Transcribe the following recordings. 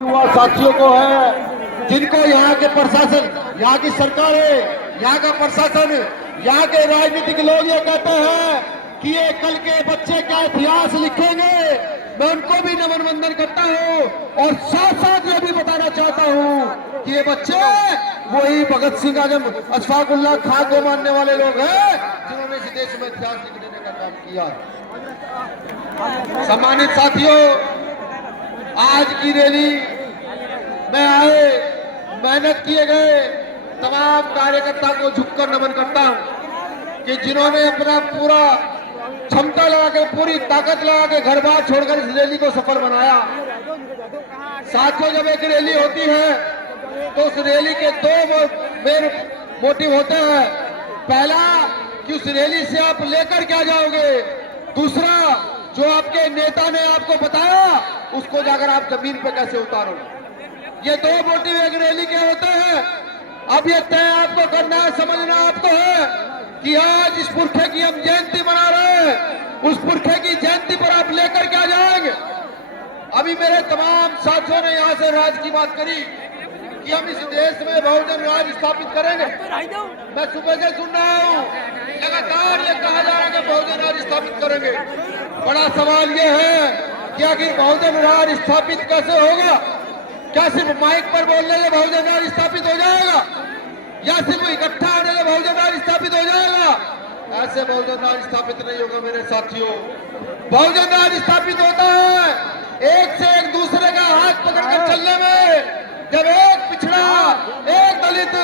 युवा साथियों को है जिनको यहाँ के प्रशासन, यहाँ की सरकार है, यहाँ का प्रशासन, यहाँ के राजनीतिक लोग ये कहते हैं कि ये कल के बच्चे क्या इतिहास लिखेंगे। मैं उनको भी नमन वंदन करता हूँ और साथ साथ ये भी बताना चाहता हूँ कि ये बच्चे वही भगत सिंह, आजम, अशफाकुल्लाह खां को मानने वाले लोग हैं जिन्होंने इस देश में इतिहास लिखने का काम किया। सम्मानित साथियों, आज की रैली में आए मेहनत किए गए तमाम कार्यकर्ता को झुककर नमन करता हूं कि जिन्होंने अपना पूरा क्षमता लगा के, पूरी ताकत लगा के घर बार छोड़कर इस रैली को सफल बनाया। साथियों, जब एक रैली होती है तो उस रैली के दो मेन मोटिव होते हैं। पहला कि उस रैली से आप लेकर क्या जाओगे, दूसरा जो आपके नेता ने आपको बताया उसको जाकर आप जमीन पे कैसे उतारोगे। ये दो मोटिव एक रैली के होते हैं। अब ये तय आपको करना है, समझना आपको है कि आज इस पुरखे की हम जयंती मना रहे हैं, उस पुरखे की जयंती पर आप लेकर क्या जाएंगे। अभी मेरे तमाम साथियों ने यहाँ से राज की बात करी कि हम इस देश में बहुजन राज स्थापित करेंगे। मैं सुबह से सुन रहा हूँ लगातार ये कहा जा रहा है कि बहुजन राज स्थापित करेंगे। बड़ा सवाल ये है कि आखिर बहुजन राज स्थापित कैसे होगा। क्या सिर्फ माइक पर बोलने से बहुजन राज स्थापित हो जाएगा, या सिर्फ इकट्ठा आने से बहुजन राज स्थापित हो जाएगा। ऐसे बहुजन राज स्थापित नहीं होगा मेरे साथियों। बहुजन राज स्थापित होता है एक से एक दूसरे का हाथ पकड़कर चलने में। जब एक पिछड़ा, एक दलित,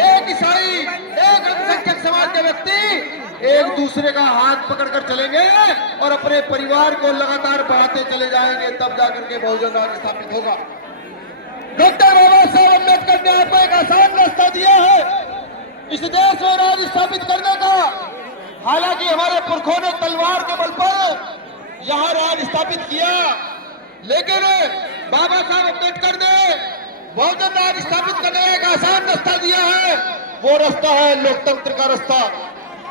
एक ईसाई, एक अल्पसंख्यक समाज के व्यक्ति एक दूसरे का हाथ पकड़कर चलेंगे और अपने परिवार को लगातार बढ़ाते चले जाएंगे, तब जाकर के बहुजन राज स्थापित होगा। डॉक्टर बाबा साहब अम्बेडकर ने आपको एक आसान रास्ता दिया है इस देश में राज स्थापित करने का। हालांकि हमारे पुरखों ने तलवार के बल पर यहाँ राज स्थापित किया, लेकिन बाबा साहब अम्बेडकर ने बहुजन राज स्थापित करने का एक आसान रास्ता दिया है। वो रास्ता है लोकतंत्र का रास्ता,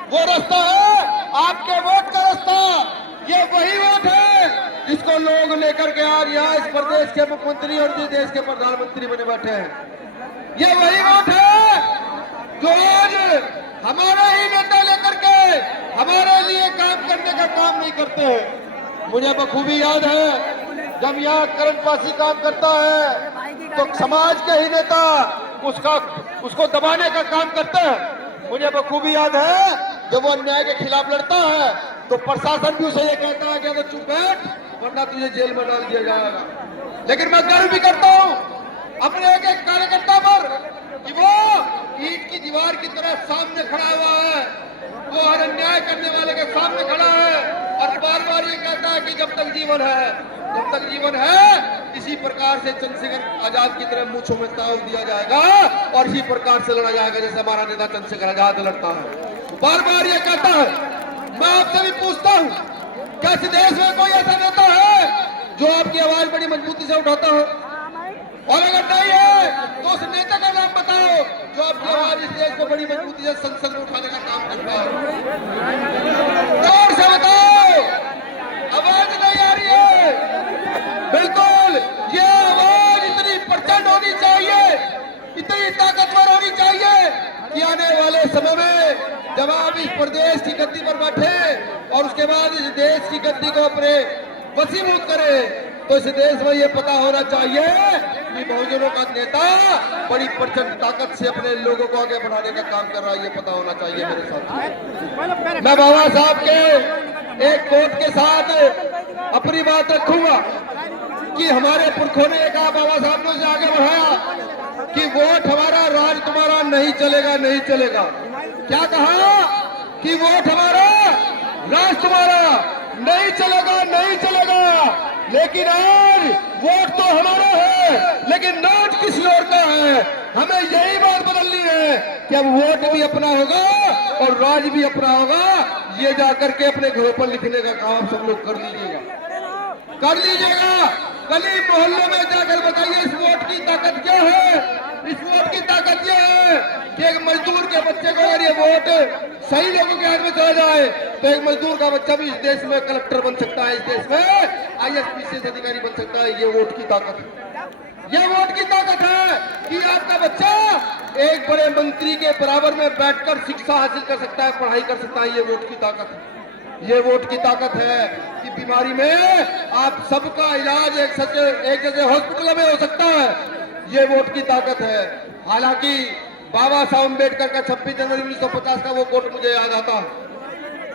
वो रास्ता है आपके वोट का रास्ता। ये वही वोट है जिसको लोग लेकर के आज यहाँ इस प्रदेश के मुख्यमंत्री और इस देश के प्रधानमंत्री बने बैठे हैं। ये वही वोट है जो आज हमारे ही नेता लेकर के हमारे लिए काम करने का काम नहीं करते हैं। मुझे बखूबी याद है जब यहाँ करणपासी काम करता है तो समाज के ही नेता उसको दबाने का काम करते हैं। मुझे बखूबी याद है जब वो अन्याय के खिलाफ लड़ता है तो प्रशासन भी उसे ये कहता है कि अगर चुप बैठ वरना तुझे जेल में डाल दिया जाएगा। लेकिन मैं गर्व भी करता हूँ अपने एक एक कार्यकर्ता पर कि वो ईंट की दीवार की तरह सामने खड़ा हुआ है, वो हर अन्याय करने वाले के सामने खड़ा है और बार बार ये कहता है कि जब तक जीवन है, जब तक जीवन है इसी प्रकार से चंद्रशेखर आजाद की तरह मूंछों में ताव दिया जाएगा और इसी प्रकार से लड़ा जाएगा जैसे हमारा नेता चंद्रशेखर आजाद लड़ता है। बार बार ये कहता है। मैं आपसे भी पूछता हूँ, क्या इस देश में कोई ऐसा नेता है जो आपकी आवाज बड़ी मजबूती से उठाता हो? और अगर नहीं है तो उस नेता का नाम बताओ जो आपकी आवाज इस देश को बड़ी मजबूती से संसद में उठाने का काम करता है। जोर से बताओ, आवाज नहीं आ रही है। बिल्कुल, ये आवाज इतनी प्रचंड होनी चाहिए, इतनी ताकतवर होनी चाहिए कि आने वाले समय में जब आप इस प्रदेश की गद्दी पर बैठे और उसके बाद इस देश की गद्दी को अपने वसीभूत करें तो इस देश में ये पता होना चाहिए कि बहुजनों का नेता बड़ी प्रचंड ताकत से अपने लोगों को आगे बढ़ाने का काम कर रहा है। ये पता होना चाहिए मेरे साथ। मैं बाबा साहब के एक कोट के साथ अपनी बात रखूंगा कि हमारे पुरखों ने कहा, बाबा साहब ने उसे आगे बढ़ाया कि वोट हमारा, राज तुम्हारा नहीं चलेगा, नहीं चलेगा। क्या कहा कि वोट हमारा, राज तुम्हारा नहीं चलेगा, नहीं चलेगा। लेकिन आज वोट तो हमारा है लेकिन राज किसी और का है। हमें यही बात बदलनी है कि अब वोट भी अपना होगा और राज भी अपना होगा। ये जाकर के अपने घरों पर लिखने का काम सब लोग कर लीजिएगा, कर लीजिएगा। गली मोहल्लों में जाकर बताइए इस वोट की ताकत क्या है। इस वोट की ताकत यह है कि एक मजदूर के बच्चे को अगर ये वोट सही लोगों के हाथ में चला जाए तो एक मजदूर का बच्चा भी इस देश में कलेक्टर बन सकता है, इस देश में IAS PCS अधिकारी बन सकता है। ये वोट की ताकत है। ये वोट की ताकत है कि आपका बच्चा एक बड़े मंत्री के बराबर में बैठकर शिक्षा हासिल कर सकता है, पढ़ाई कर सकता है। ये वोट की ताकत है। ये वोट की ताकत है कि बीमारी में आप सबका इलाज एक जैसे हॉस्पिटल में हो सकता है। ये वोट की ताकत है। हालांकि बाबा साहब अम्बेडकर का 26 जनवरी 1950 का वो कोट मुझे याद आता है,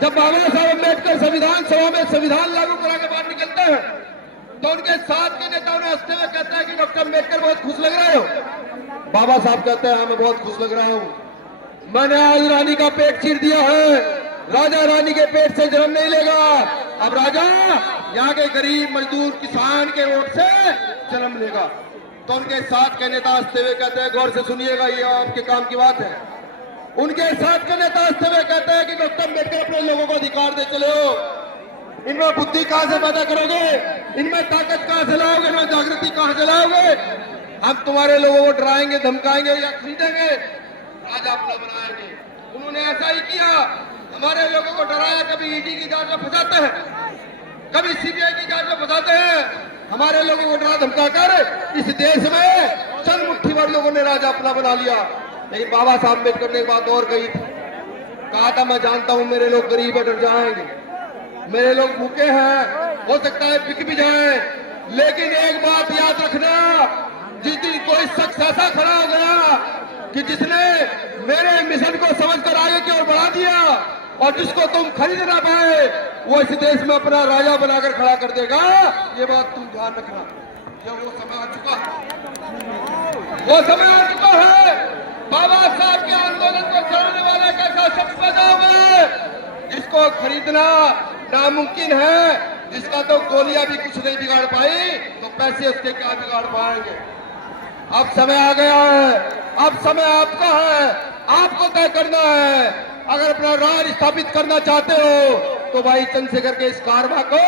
जब बाबा साहब अम्बेडकर संविधान सभा में संविधान लागू करा के बाहर निकलते हैं तो उनके साथ के नेताओं ने हंसते हुए कहते हैं कि डॉक्टर अम्बेडकर बहुत खुश लग रहे हो। बाबा साहब कहते हैं मैं बहुत खुश लग रहा हूं, मैंने आज रानी का पेट चीर दिया है, राजा रानी के पेट से जन्म नहीं लेगा, अब राजा यहाँ के गरीब मजदूर किसान के वोट से जन्म लेगा। तो उनके साथ के नेता हंसते हुए कहते हैं, गौर से सुनिएगा, ये आपके काम की बात है। उनके साथ के नेता हंसते हुए कहते हैं कि डॉक्टर अम्बेडकर अपने लोगों को अधिकार दे चले हो, इनमें बुद्धि कहां से पैदा करोगे, इनमें ताकत कहां से लाओगे, इनमें जागृति कहां से लाओगे? हम तुम्हारे लोगों को डराएंगे, धमकाएंगे या खरीदेंगे, राजा अपना बनाएंगे। उन्होंने ऐसा ही किया, हमारे लोगों को डराया, कभी ईडी की जांच में फंसाते हैं, कभी सीबीआई की जांच में फंसाते हैं। हमारे लोगों को डरा धमका कर इस देश में चंद मुट्ठी भर लोगों ने राजा अपना बना लिया। लेकिन बाबा साहब अम्बेडकर ने एक बात और कही थी, कहा था मैं जानता हूं मेरे लोग गरीब है, डर जाएंगे, मेरे लोग भूखे हैं, हो सकता है बिक भी जाए, लेकिन एक बात याद रखना, जिस दिन कोई शख्स ऐसा खड़ा हो गया कि जिसने मेरे मिशन को समझकर आगे की ओर बढ़ा दिया और जिसको तुम खरीद ना पाए, वो इस देश में अपना राजा बनाकर खड़ा कर देगा। ये बात तुम ध्यान रखना। ये वो समय आ चुका है, वो समय आ चुका है। बाबा साहब के आंदोलन को चलाने वाले कैसा शख्स पैदा हुए जिसको खरीदना नामुमकिन है, जिसका तो गोलियां भी कुछ नहीं बिगाड़ पाई, तो पैसे उसके क्या बिगाड़ पाएंगे। अब समय आ गया है, अब समय आपका है, आपको तय करना है। अगर अपना राज स्थापित करना चाहते हो तो भाई चंद्रशेखर के इस कारवा को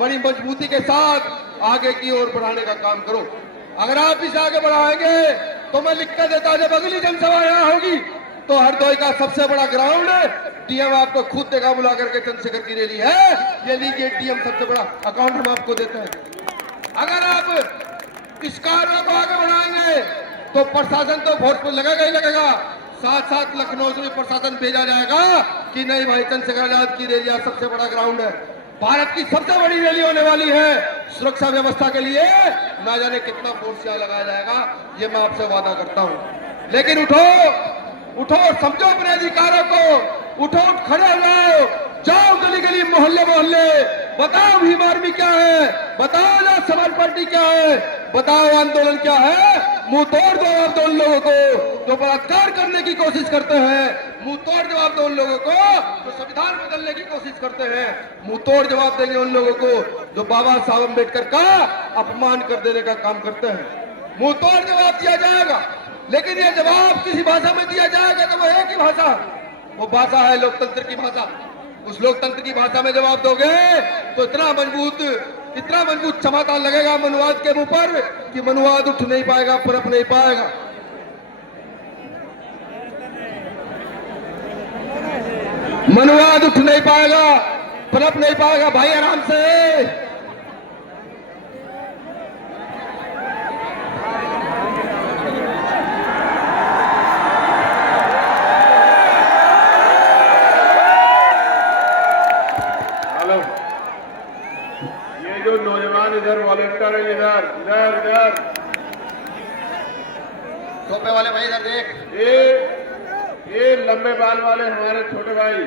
बड़ी मजबूती के साथ आगे की ओर बढ़ाने का काम करो। अगर आप इसे आगे बढ़ाएंगे तो मैं लिख कर देता, जब अगली जनसभा यहाँ होगी तो हरदोई का सबसे बड़ा ग्राउंड डीएम आपको खुद देगा बुला करके, चंद्रशेखर की रैली है, ये लीजिए डीएम सबसे बड़ा अकाउंट हम आपको देते हैं। अगर आप इस कार्य को आगे बढ़ाएंगे तो प्रशासन तो फोर्सफुल लगेगा ही लगेगा, साथ साथ लखनऊ से भी प्रशासन भेजा जाएगा कि नहीं भाई चंद्रशेखर आजाद की रैली सबसे बड़ा ग्राउंड है, भारत की सबसे बड़ी रैली होने वाली है। सुरक्षा व्यवस्था के लिए ना जाने कितना फोर्स यहाँ लगाया जाएगा, ये मैं आपसे वादा करता हूँ। लेकिन उठो उठो, समझो अपने अधिकारों को, उठो, खड़े हो जाओ, जाओ गली गली मोहल्ले मोहल्ले, बताओ भीम आर्मी क्या है, बताओ आजाद समाज पार्टी क्या है, बताओ आंदोलन क्या है। मुंह तोड़ जवाब दो उन लोगों को जो बलात्कार करने की कोशिश करते हैं, मुंह तोड़ जवाब दो उन लोगों को जो संविधान बदलने की कोशिश करते हैं, मुंह तोड़ जवाब देंगे उन लोगों को जो बाबा साहब अम्बेडकर का अपमान कर देने का काम करते हैं। मुंह तोड़ जवाब दिया जाएगा, लेकिन ये जवाब किसी भाषा में दिया जाएगा तो वो एक ही भाषा, वो भाषा है लोकतंत्र की भाषा। उस लोकतंत्र की भाषा में जवाब दोगे तो इतना मजबूत क्षमता लगेगा मनुवाद के मुंह पर कि मनुवाद उठ नहीं पाएगा, पनप नहीं पाएगा। मनुवाद उठ नहीं पाएगा, पनप नहीं पाएगा। भाई आराम से, जो नौजवान इधर वॉलेंटियर है, इधर इधर इधर टोपे वाले भाई इधर देख, ये लंबे बाल वाले हमारे छोटे भाई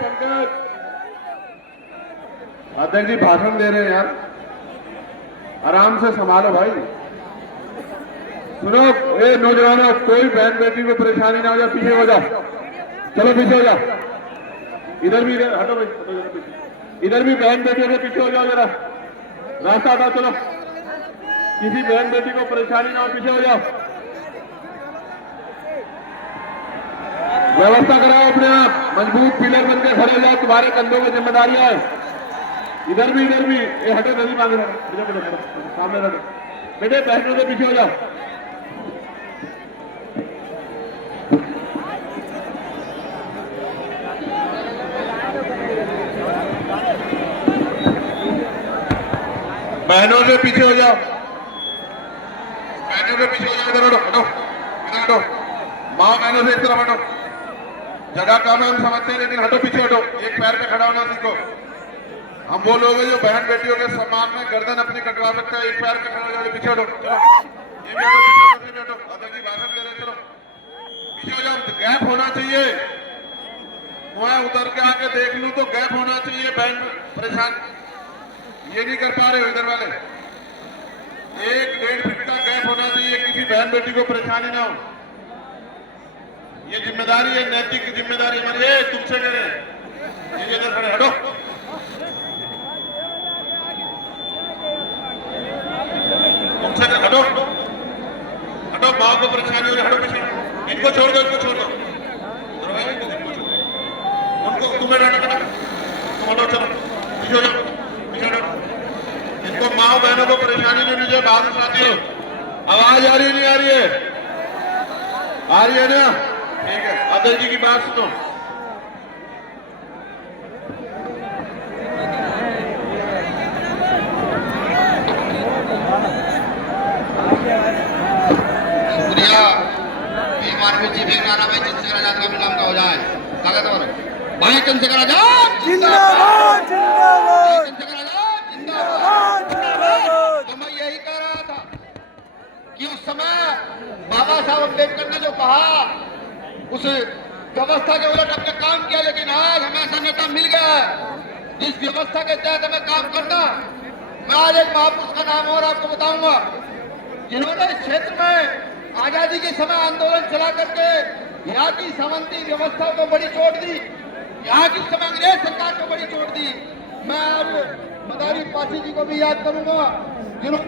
पंकज अध्यक्ष जी भाषण दे रहे हैं यार, आराम से संभालो भाई। सुनो, ये नौजवानों, कोई बहन बेटी को परेशानी ना हो जाए, पीछे हो जाओ, चलो पीछे हो जाओ। इधर भी हटो भाई, इधर भी बहन बेटियों के पीछे हो जाओ, जरा रास्ता हटाओ, चलो। किसी बहन बेटी को परेशानी ना हो, पीछे हो जाओ। व्यवस्था कराओ अपने आप, मजबूत पिलर बन के खड़े हो जाओ, तुम्हारे कंधों में जिम्मेदारियां है। इधर भी ये हटो, नहीं मांग रहे, सामने रखो बेटे, बहनों के पीछे हो जाओ। बहनों से पीछे हो जाओ, बहनों से पीछे हो जाओ, इधर हटो, हटो, इधर हटो, माँ बहनों से इस तरफ हटो। जगह कम है हम समझते हैं, लेकिन हटो, पीछे हटो, एक पैर पे खड़ा होना सीखो। हम वो लोग हैं जो बहन बेटियों के सम्मान में गर्दन अपनी कटवा सकते हैं, एक पैर पे खड़ा हो जाओ, पीछे हटो, चलो ये भी हटो, पीछे हटो, अध्यक्ष जी भाषण दे रहे, चलो पीछे हो जाओ, गैप होना चाहिए। मैं उतर के आके देख लूं तो गैप होना चाहिए, बहन परेशान ये नहीं कर पा रहे हो इधर वाले, 1-1.5 फीट का गैप होना चाहिए, किसी बहन बेटी को परेशानी ना हो। ये जिम्मेदारी है, नैतिक जिम्मेदारी हमारी है, तुमसे करें, ये इधर खड़े हटो, तुमसे हटो, हटो, माँ को परेशानी हो रही, हटो पीछे, इनको छोड़ दो, इनको छोड़ दो, उनको तुम्हें डांटा, तुम हटो, चलो पीछे हो जाओ, पीछे हटो। इनको माँ बहनों को परेशानी नहीं दीजिए, बाद में साथियों आवाज आ रही नहीं आ रही है, आ रही है ना, ठीक है, अध्यक्ष जी की बात सुनो। शुक्रिया मानवीय जी नारा भाई चंद्रशेखर आजाद का भी नाम का हो जाए, स्वागत है भाई चंद्रशेखर आजाद जिंदाबाद जिंदाबाद चंद्रशेखर आजाद जिंदाबाद। तो मैं यही कह रहा था कि उस समय बाबा साहब अम्बेडकर ने जो कहा उस व्यवस्था के उलट हमने काम किया, लेकिन आज हमें ऐसा नेता मिल गया है जिस व्यवस्था के तहत हमें काम करना। मैं आज एक महापुरुष का नाम और आपको बताऊंगा जिन्होंने इस क्षेत्र में आजादी के समय आंदोलन चला करके यहाँ की सामंती व्यवस्था को बड़ी चोट दी, यहाँ की समय अंग्रेज सरकार को बड़ी चोट दी। मैं आज मदारी पासी जी को भी याद करूंगा जिन्होंने